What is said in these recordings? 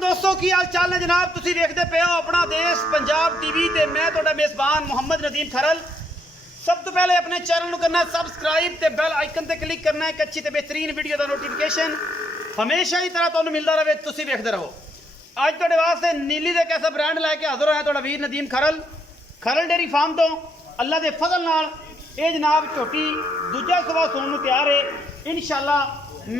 दोस्तों की हाल चाल है जनाब तुसी देखते पे हो अपना देश पंजाब टीवी ते मैं ਤੁਹਾਡਾ मेज़बान मोहम्मद नदीम खरल। सब तो पहले अपने चैनल करना सबसक्राइब ते बेल आइकन ते क्लिक करना है। एक अच्छी ते बेहतरीन वीडियो का नोटिफिकेशन हमेशा ही तरह तुहानू मिलता रहे तुसी देखते रहो। आज तुहाडे वास्ते नीली दे कैसा ब्रांड लैके हाजिर होया तुहाडा वीर नदीम खरल खरल डेयरी फार्म तो। अल्लाह दे फजल नाल ये जनाब झोटी दूजा सवा सोन नू तैयार है। इंशाअल्लाह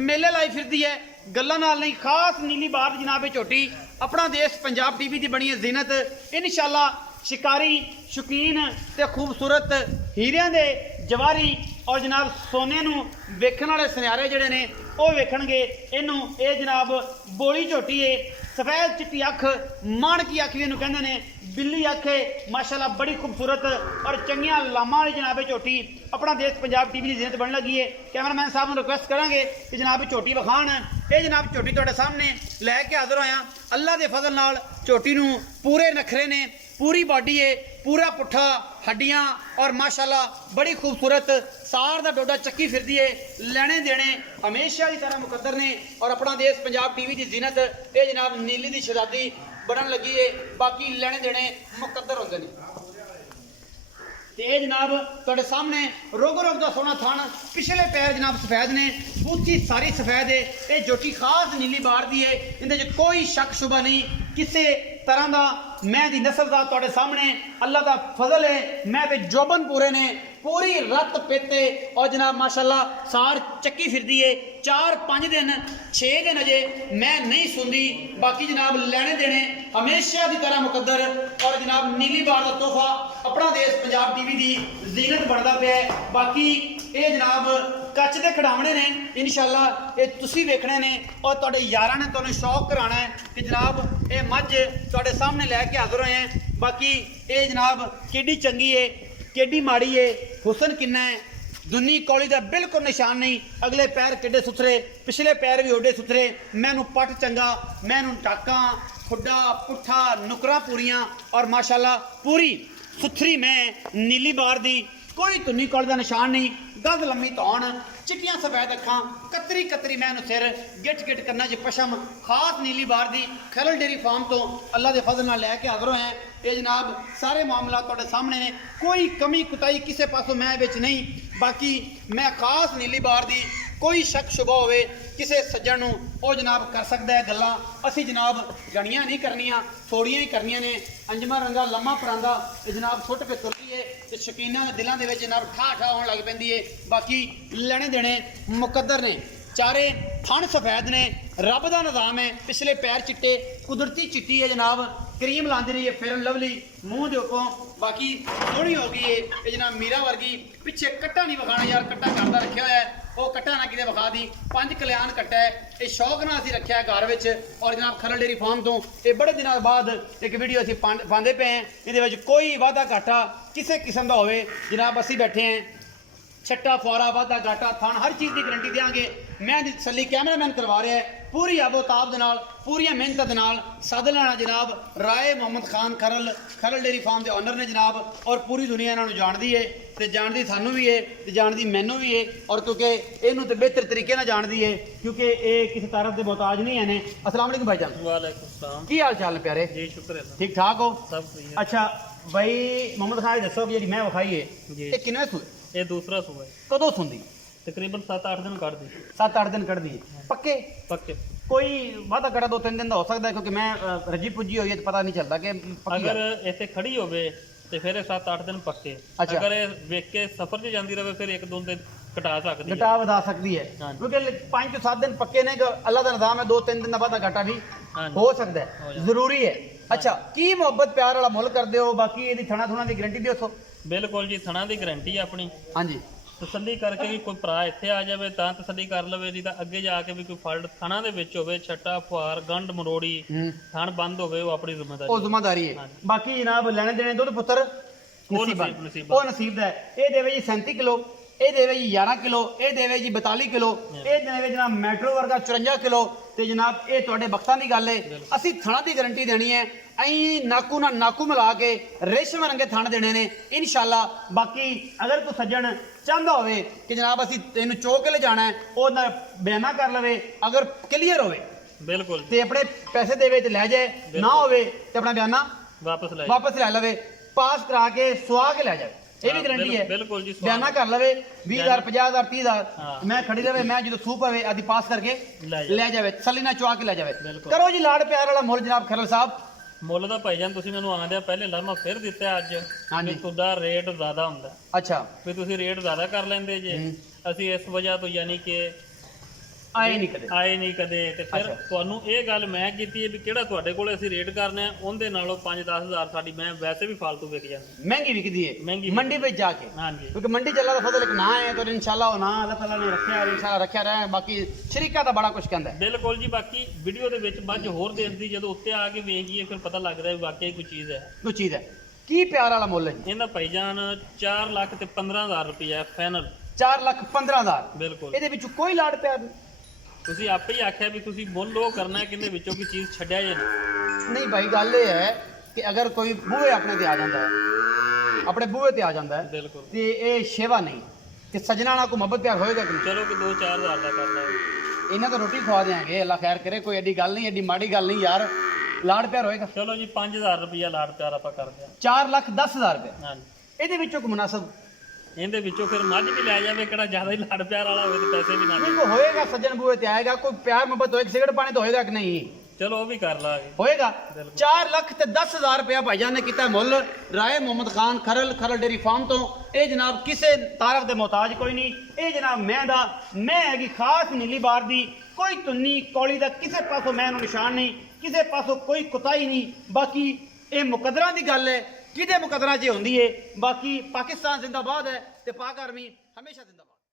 मेले लाई फिरदी है गल्लां नाल नहीं, खास नीली बार जनाब झोटी अपना देश पंजाब टीवी की बनी है जीनत। इंशाअल्लाह शिकारी शौकीन ते खूबसूरत हीरियां दे जवारी और जनाब सोने नू वेखण वाले सुनहरे जिहड़े ने वो वेखणगे। इनू ये जनाब बोली झोटी है, सफेद चिट्टी अख माण की अख भी इनू कहंदे ने, बिल्ली अख है माशाल्लाह बड़ी खूबसूरत और चंगिया लामा वाली जनाब झोटी अपना देश पंजाब टीवी की जीनत बन लगी है। कैमरामैन साहब को रिक्वेस्ट करांगे कि जनाब झोटी विखाण। ये जनाब झोटी तुहाडे सामने लैके हाजिर होया। अल्लाह के फजल नाल झोटी नू पूरे नखरे ने, पूरी बॉडी है, पूरा पुट्ठा हड्डियां और माशाल्लाह बड़ी खूबसूरत सार दा डोडा चक्की फिरदी है। लेने देने हमेशा की तरह मुकद्दर ने और अपना देश पंजाब टीवी की जीनत ये जनाब नीली की शहजादी बनन लगी है। बाकी लेने देने मुकद्दर होंदे ने। ते जनाब तुहाडे सामने रोगो रोग दा सोना थान, पिछले पैर जनाब सफेद ने, पूछी सारी सफेद है। ये झोटी खास नीली बार दी है, इहदे च कोई शक शुबा नहीं किसी तरह का। मैं दी नस्ल का तुहाडे सामने अल्लाह का फजल है। मैं ते जोबन पूरे ने, पूरी रत पेते और जनाब माशाल्लाह सार चक्की फिरदी है। 4-5 दिन 6 दिन अजे मैं नहीं सुनती। बाकी जनाब लेने देने हमेशा की तरह मुकद्दर और जनाब नीली बार का तोहफा अपना देश पंजाब टीवी की जीनत बनता पे है। बाकी ये जनाब कच के खिडावने ने, इंशाअल्लाह ये तुसी वेखने ने और तुहाडे यारां ने तुहानू शौक कराना है कि जनाब ये मझ तुहाडे सामने लैके हाजिर होए हैं। बाकी ये जनाब केडी चंगी है केडी माड़ी है, हुसन किन्ना है, दुनी कौली का बिल्कुल निशान नहीं। अगले पैर किड्डे सुथरे, पिछले पैर भी ओडे सुथरे। मैनू पट चंगा, मैनू टाका खुड्डा पुट्ठा नुकरा पूरियां और माशाल्लाह पूरी सुथरी मैं नीली बार दी, कोई तुनी कौली का निशान नहीं। गज लम्मी धौन, चिट्टियां सफेद अखां, कतरी कतरी मैनू सिर, गिट गिट करना च पशम, खास नीली बार दी खरल डेयरी फार्म तो अल्लाह के फजल नाल लैके हाजिर होए हैं। ये जनाब सारे मामला तुहाडे सामने ने, कोई कमी कुताई किसी पासों मैं विच नहीं। बाकी मैं खास नीली बार दी कोई शक शुबा होवे किसी सज्जन नूं वो जनाब कर सकता है गल्लां। असी जनाब गणियां नहीं करनियां, थोड़ियां ही करनियां ने। अंजमा रंगा लम्मा परांदा जनाब सुट पे तुरदी है तो शकीनां दे दिलां दे विच जनाब ठा ठा होण लग पैंदी है। बाकी लेने देने मुकद्दर ने, चारे थण सफेद ने, रब का निज़ाम है। पिछले पैर चिट्टे, कुदरती चिट्टी है जनाब, क्रीम लांदी रही है फेरन लवली मूँह के उपों। बाकी सोहनी हो गई है ये जनाब मीरा वर्गी। पिछे कट्टा नहीं विखाना यार, कट्टा घर का रखा हुआ है, वो कट्टा ना किते विखा दी। 5 कल्याण कट्टा है, ये शौक नाल असीं रखा है घर में। और जनाब खरल डेयरी फार्म तो ये बड़े दिनों बाद एक वीडियो असीं पाते पे हैं। ये कोई वाधा घाटा किसी किस्म का होवे जनाब असीं बैठे हैं, छट्टा फुआरा वाधा घाटा थान हर चीज़ की गारंटी देंगे। मैं तसल्ली कैमरामैन करवा रहा है पूरी आबोताब दे नाल, पूरी मेहनत दे नाल। सद लेना जनाब राय मोहम्मद खान खरल खरल डेयरी फार्म के ओनर ने जनाब, और पूरी दुनिया इन्होंने जानती है तो जानती सानू भी है तो जानती मैनू भी है। और क्योंकि इनू तो बेहतर तरीके ना जानती है क्योंकि ये किसी तारफ के मोहताज नहीं है। अस्सलाम वालेकुम भाईजान। वालेकुम सलाम। की हाल चाल है प्यारे? जी शुक्र है, ठीक ठाक हो? सब सही है। अच्छा भाई मोहम्मद खान दसो कि जी मैं विखाई है ये किन्ने सूए ये दूसरा सुबह है, कदों सुनदी? तकरीबन 7-8 दिन कर दी। 7-8 दिन कट दी पक्के? पक्के। कोई वादा करा 2-3 दिन का हो सकता है क्योंकि मैं रजी पुजी हुई है तो पता नहीं चलता कि अगर इतने खड़ी होवे तो फिर 7-8 दिन पक्के। अच्छा। अगर ये वेख के सफर च जाती रहे फिर 1-2 दिन घटा सकती है, घटा बता सकती है। हाँ। क्योंकि 5 से 7 दिन पक्के ने, अल्लाह का निज़ाम है 2-3 दिन का वादा घाटा भी हाँ। हो सकता है, जरूरी है। अच्छा की मोहब्बत प्यार वाला मुल कर दो, बाकी ये थणा थुणा की गारंटी दो? बिल्कुल जी, थणा की गारंटी है अपनी। हाँ जी, तसल्ली करके भी कोई भरा इत्थे आ जाए तो तसल्ली कर लवे, नहीं तो अगे जाके भी कोई फल्ट थणा दे विच होवे, छट्टा फुआर गंढ मरोड़ी थण बंद होवे, वो अपनी जिम्मेदारी, वो जिम्मेदारी है। बाकी जनाब लेने देने दुध पुत्र नसीब वो नसीब है। ये देवे जी 37 किलो, ये देवे जी 11 किलो, ये देवे जी 42 किलो, ये देवे जनाब मेट्रो वर्गा 54 किलो। तो जनाब ये तुहाडे बख्तां दी गल है, असीं थणा दी गारंटी देनी है। अं नाकू ना नाकू मिला के रेशम रंगे थण देने ने इंशाअल्लाह। बाकी अगर कोई सज्जन चाहता हो कि जनाब असीं इनू चो के ले जाना है, वो बयाना कर लवे, अगर क्लीयर होवे ਬਿਲਕੁਲ ਤੇ ਆਪਣੇ ਪੈਸੇ ਦੇਵੇ ਤੇ ਲੈ ਜਾਏ, ਨਾ ਹੋਵੇ ਤੇ ਆਪਣਾ ਬਿਆਨਾ ਵਾਪਸ ਲੈ ਲਵੇ, ਪਾਸ ਕਰਾ ਕੇ ਸਵਾ ਕੇ ਲੈ ਜਾਵੇ। ਇਹ ਵੀ ਗਾਰੰਟੀ ਹੈ। ਬਿਲਕੁਲ ਜੀ, ਬਿਆਨਾ ਕਰ ਲਵੇ 20000 50000 30000 ਮੈਂ ਖੜੀ ਰਵੇ, ਮੈਂ ਜਦੋਂ ਸੂਪ ਆਵੇ ਆਦੀ ਪਾਸ ਕਰਕੇ ਲੈ ਜਾਵੇ, ਤਸੱਲੀ ਨਾਲ ਚੁਆ ਕੇ ਲੈ ਜਾਵੇ। ਕਰੋ ਜੀ ਲਾੜ ਪਿਆਰ ਵਾਲਾ ਮੁੱਲ ਜਨਾਬ ਖਰਲ ਸਾਹਿਬ। ਮੁੱਲ ਦਾ ਭਾਈਜਾਨ ਤੁਸੀਂ ਮੈਨੂੰ ਆਂਦਿਆ ਪਹਿਲੇ ਲਾਮਾ ਫਿਰ ਦਿੱਤਾ ਅੱਜ ਕਿ ਤੁਹਾਡਾ ਰੇਟ ਜ਼ਿਆਦਾ ਹੁੰਦਾ। ਅੱਛਾ, ਵੀ ਤੁਸੀਂ ਰੇਟ ਜ਼ਿਆਦਾ ਕਰ ਲੈਂਦੇ ਜੇ, ਅਸੀਂ ਇਸ ਵਜ੍ਹਾ ਤੋਂ ਯਾਨੀ ਕਿ ਆਏ ਨਹੀਂ ਕਦੇ ਤੇ ਫਿਰ ਤੁਹਾਨੂੰ ਇਹ ਗੱਲ ਮੈਂ ਕੀਤੀ ਹੈ ਵੀ ਕਿਹੜਾ ਤੁਹਾਡੇ ਕੋਲ ਅਸੀਂ ਰੇਟ ਕਰਨੇ ਆ ਉਹਦੇ ਨਾਲੋਂ 5-10 ਸਾਡੀ ਮੈਂ ਵੈਸੇ ਵੀ ਫालतू ਵਿਕ ਜਾਂਦੀ, ਮਹਿੰਗੀ ਵਿਕਦੀ ਹੈ ਮੰਡੀ ਵਿੱਚ ਜਾ ਕੇ। ਹਾਂਜੀ, ਕਿਉਂਕਿ ਮੰਡੀ ਚੱਲਾ ਦਾ ਫਜ਼ਲ ਇੱਕ ਨਾ ਹੈ ਤਾਂ ਇਨਸ਼ਾਅੱਲਾ ਉਹ ਨਾ ਅੱਲਾਹ ਤਾਲਾ ਨੇ ਰੱਖਿਆ, ਇਨਸ਼ਾਅੱਲਾ ਰੱਖਿਆ ਰਹੇ। ਬਾਕੀ ਸ਼ਰੀਕਾ ਦਾ ਬੜਾ ਕੁਝ ਕਹਿੰਦਾ ਹੈ। ਬਿਲਕੁਲ ਜੀ। ਬਾਕੀ ਵੀਡੀਓ ਦੇ ਵਿੱਚ ਮੱਝ ਹੋਰ ਦੇਖਦੀ ਜਦੋਂ ਉੱਤੇ ਆ ਕੇ ਵੇਖੀਏ ਫਿਰ ਪਤਾ ਲੱਗਦਾ ਵੀ ਵਾਕਈ ਕੋਈ ਚੀਜ਼ ਹੈ। ਕੀ ਪਿਆਰ ਵਾਲਾ ਮੁੱਲ ਹੈ ਇਹਦਾ ਭਾਈਜਾਨ 4 ਲੱਖ ਤੇ 15,000 ਰੁਪਇਆ ਫਾਈਨਲ। 4,15,000 ਬਿਲਕੁਲ। ਇਹਦੇ ਵਿੱਚ ਕੋਈ ਲਾੜ ਪਿਆਰ ਨਹੀਂ। ਤੁਸੀਂ ਆਪੇ ਹੀ ਆਖਿਆ ਵੀ ਤੁਸੀਂ ਮੁੱਲ ਉਹ ਕਰਨਾ ਹੈ, ਕਿੰਨੇ ਵਿੱਚੋਂ ਕੋਈ ਚੀਜ਼ ਛੱਡਿਆ ਜਾਂ ਨਹੀਂ ਭਾਈ, ਗੱਲ ਇਹ ਹੈ ਕਿ ਅਗਰ ਕੋਈ ਬੂਹੇ ਆਪਣੇ ਤੇ ਆ ਜਾਂਦਾ ਹੈ, ਆਪਣੇ ਬੂਹੇ ਤੇ ਆ ਜਾਂਦਾ ਹੈ, ਬਿਲਕੁਲ, ਤੇ ਇਹ ਸ਼ੇਵਾ ਨਹੀਂ ਕਿ ਸਜਣਾ ਨਾਲ ਕੋਈ ਮੁਹੱਬਤ ਪਿਆਰ ਹੋਏਗਾ ਕਿ ਨਹੀਂ। ਚਲੋ ਕਿ 2-4 ਹਜ਼ਾਰ ਦਾ ਕਰ ਲਓ, ਇਹਨਾਂ ਤੋਂ ਰੋਟੀ ਖਵਾ ਦੇਾਂਗੇ, ਅੱਲਾ ਖੈਰ ਕਰੇ। ਕੋਈ ਐਡੀ ਗੱਲ ਨਹੀਂ, ਐਡੀ ਮਾੜੀ ਗੱਲ ਨਹੀਂ ਯਾਰ, ਲਾੜ ਪਿਆਰ ਹੋਏਗਾ। ਚਲੋ ਜੀ 5,000 ਰੁਪਇਆ ਲਾੜ ਪਿਆਰ ਆਪਾਂ ਕਰਦੇ ਹਾਂ। 4,10,000 ਰੁਪਏ। ਹਾਂਜੀ, ਇਹਦੇ ਵਿੱਚੋਂ ਕੋਈ ਮੁਨਾਸਬ ਇਹਦੇ ਵਿੱਚੋਂ ਫਿਰ ਮੱਝ ਵੀ ਲੈ ਜਾਵੇ, ਕਿਹੜਾ ਜ਼ਿਆਦਾ ਹੀ ਲਾੜ ਪਿਆਰ ਵਾਲਾ ਹੋਵੇ ਤੇ ਪੈਸੇ ਵੀ ਨਾ ਨਹੀਂ, ਕੋਈ ਹੋਏਗਾ ਸੱਜਣ ਬੂਹੇ ਤੇ ਆਏਗਾ, ਕੋਈ ਪਿਆਰ ਮੁਹੱਬਤ ਹੋਏਗਾ, ਸਿਗਰਟ ਪਾਣੀ ਤਾਂ ਹੋਏਗਾ ਕਿ ਨਹੀਂ? ਚਲੋ ਉਹ ਵੀ ਕਰ ਲਾਂਗੇ, ਹੋਏਗਾ। 4,10,000 ਰੁਪਇਆ ਭਾਈਜਾਨ ਨੇ ਕੀਤਾ ਮੁੱਲ ਰਾਏ ਮੁਹੰਮਦ ਖਾਨ ਖਰਲ ਡੇਰੀ ਫਾਰਮ ਤੋਂ। ਇਹ ਜਨਾਬ ਕਿਸੇ ਤਾਰਫ ਦੇ ਮੁਹਤਾਜ ਕੋਈ ਨਹੀਂ। ਇਹ ਜਨਾਬ ਮੈਂ ਹੈਗੀ ਖਾਸ ਨੀਲੀ ਬਾਰ ਦੀ, ਕੋਈ ਤੁੰਨੀ ਕੌਲੀ ਦਾ ਕਿਸੇ ਪਾਸੋਂ ਮੈਂ ਨੂੰ ਨਿਸ਼ਾਨ ਨਹੀਂ, ਕਿਸੇ ਪਾਸੋਂ ਕੋਈ ਕੁਤਾਈ ਨਹੀਂ। ਬਾਕੀ ਇਹ ਮੁਕੱਦਰਾਂ ਦੀ ਗੱਲ ਹੈ, ਕਿਹਦੇ ਮੁਕੱਦਰਾਂ 'ਚ ਹੁੰਦੀ ਹੈ। ਬਾਕੀ ਪਾਕਿਸਤਾਨ ਜ਼ਿੰਦਾਬਾਦ ਹੈ ਤੇ ਪਾਕ ਆਰਮੀ ਹਮੇਸ਼ਾ ਜ਼ਿੰਦਾਬਾਦ।